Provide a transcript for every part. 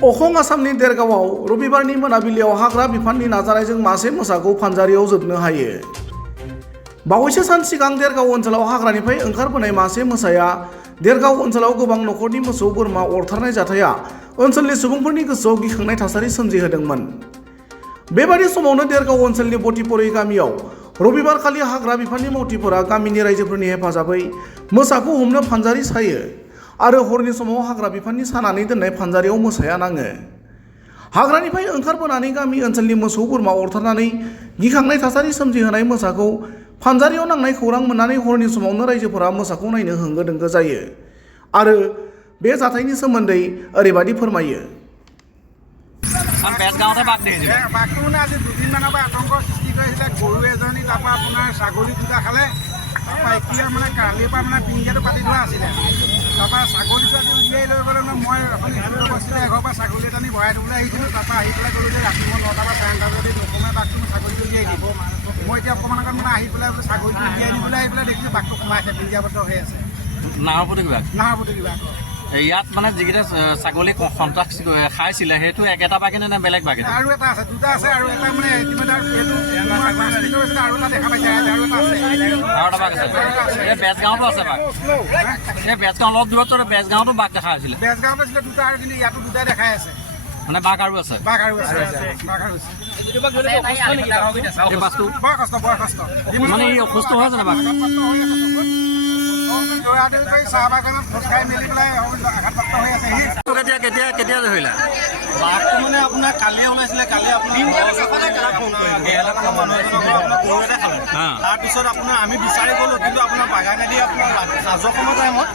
अखं आसामनि देरगावआव रबिबारनि मोनाबिलियाव हाग्रा बिफाननि नाजानायजों मासे मोसाखौ फानजारियाव जोबनो हायो। बावैसो सान सिगां देरगाव ओनसोलाव हाग्रानिफ्राय ओंखारबोनाय मासे मोसाया देरगाव ओनसोलाव गोबां नखरनि मोसौ बोरमा अरथारनाय जाथाया ओनसोलनि सुबुंफोरनि गोसोआव गिखांनाय थासारि सोमजिहोदोंमोन। बेबादि समावनो देरगाव ओनसोलनि बटिपरि गामियाव रबिबारखालि हाग्रा बिफाननि मावथिफोरा गामिनि रायजोफोरनि हेफाजाबै मोसाखौ हमनो फानजारि सायो आरो हरनि समाव हाग्रा बिफाननि सानानै दोननाय फानजारियाव मोसाया नाङो। हाग्रानिफ्राय ओंखारबोनानै गामि ओनसोलनि मोसौ बोरमा अरथारनानै गिखांनाय थासारि सोमजिहोनाय मोसाखौ फानजारियाव नांनाय खौरां मोननानै हरनि समावनो रायजोफोरा मोसाखौ नायनो होंगो दोंगो जायो आरो बे जाथायनि सोमोन्दै ओरैबादि फोरमायो। বেজগাঁৱতে বাঘ দেখিছোঁ। বাঘটো মানে আজি দুদিনমানৰ পৰা আতংকৰ সৃষ্টি কৰিছিলে। গৰু এজনী তাৰপৰা আপোনাৰ ছাগলী দুটা খালে। তাৰপৰা এতিয়া মানে কালিৰ পৰা মানে পিঞ্জাটো পাতি থোৱা আছিলে। তাৰপৰা ছাগলীটো আজি উলিয়াই লৈ গ'লে মানে মই এখন ইটো বস্তুৰে এঘৰৰ পৰা ছাগলী এটা নি ভৰাই থ'বলৈ আহিছিলোঁ। তাৰপৰা আহি পেলাই ক'লোঁ যে ৰাতিপুৱা 9টা বা 9:30 যদি নকমে বাঘটো ছাগলীটো উলিয়াই দিব। মই এতিয়া অকণমান আগত মানে আহি পেলাই বোলে ছাগলীটো উলিয়াই দিবলৈ আহি পেলাই দেখিছোঁ বাঘটো সোমাইছে পিঞ্জাবদ্ধ হৈ আছে। নাহৰপুতি কিবা নাহৰপুতি বাঘ। ইয়াত মানে যিকেইটা ছাগলী সন্ত্ৰাস খাইছিলে সেইটো একেটা বাঘেনে নে বেলেগ বাঘে? আৰু এটা আছে, দুটা আছে আৰু এটা মানে ইতিমধ্যে আৰু এটা দেখা পাইছে আৰু এটা আছে। আৰু এটা বাঘ আছে। এই বেজগাঁৱতো আছে বাঘ। এই বেজগাঁও অলপ দূৰত বেজগাঁৱতো বাঘ দেখা হৈছিলে। বেজগাঁৱত আছিলে দুটা আৰু কিন্তু ইয়াতো দুটাই দেখাই আছে। মানে বাঘ আৰু আছে। বাঘ আৰু আছে। বাঘ আৰু আছে। এই বাঘটো বয়সস্থ মানে ই অসুস্থ হৈ আছে নে বাঘ? চাহ বাগানত খোজ খাই মেলি পেলাই আঘাতপ্ৰাপ্ত হৈ আছে। কেতিয়া ধৰিলা? বাঘটো মানে আপোনাৰ কালিয়ে ওলাইছিলে। কালি আপোনাৰ গৰু এটা খালে। তাৰপিছত আপোনাৰ আমি বিচাৰি গ'লোঁ কিন্তু আপোনাৰ বাগানেদি আপোনাৰ সাজৰ সময় টাইমত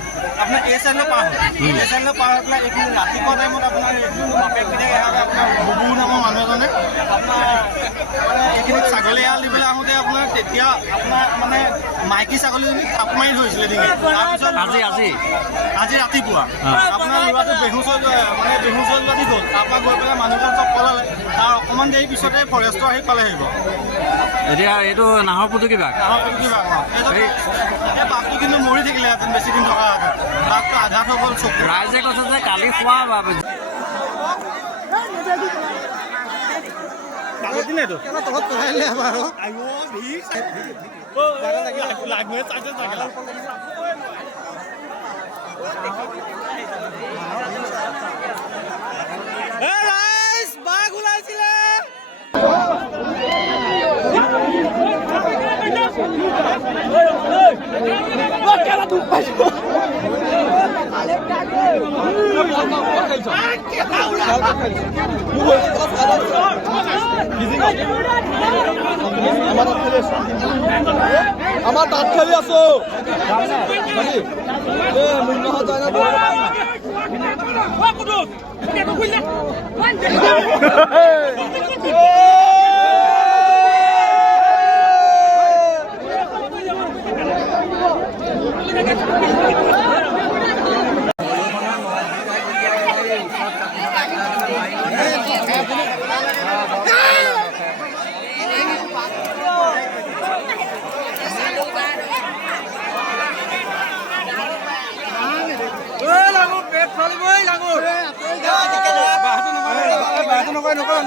আপোনাৰ এই চাইডলৈ পাৰ হ'ল। এই চাইডলৈ পাৰ হৈ পেলাই এইখিনি ৰাতিপুৱা টাইমত আপোনাৰ বাপেক পিতেক আপোনাৰ বুবু নামৰ মানুহ এজনে আপোনাৰ মানে এইখিনি ছাগলী এৰাল দিবলৈ আহোঁতে আপোনাৰ তেতিয়া আপোনাৰ মানে মাইকী ছাগলীজনী থাপ মাৰি ধৰিছিলে ডিঙিত। তাৰপিছত আজি ৰাতিপুৱা আপোনাৰ ল'ৰাটো বেহুচ হৈ যোৱা দি গ'ল। তাৰপৰা গৈ পেলাই মানুহজন চব পলালে। তাৰ অকণমান দেৰি পিছতে ফৰেষ্টৰ আহি পালে আহিব। এতিয়া এইটো নাহৰপুতি বাঘ। এই বাঘটো কিন্তু মৰি থাকিলে বেছি দিন থকা বাঘটো আঘাত হৈ গ'ল চকু। ৰাইজে কৈছে যে কালি খোৱা বাঘ ওলাইছিলে। আমাৰ দাঁত খালি আছো নকয়